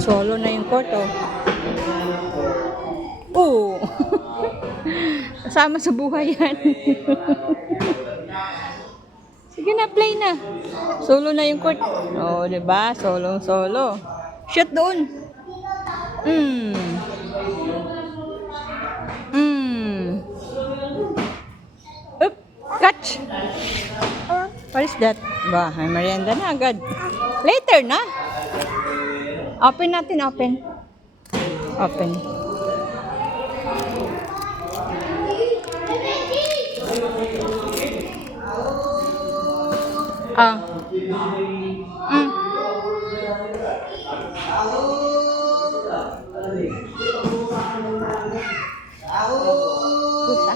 Solo na yung court, oh. Oo. Kasama sa buhay yan. Sige na, play na. Solo na yung court. Oh, diba? Solo. Shoot doon. Mm. Up, catch. What is that? Bah, may merienda na agad. Later na. Open natin, open. Ah. Puta.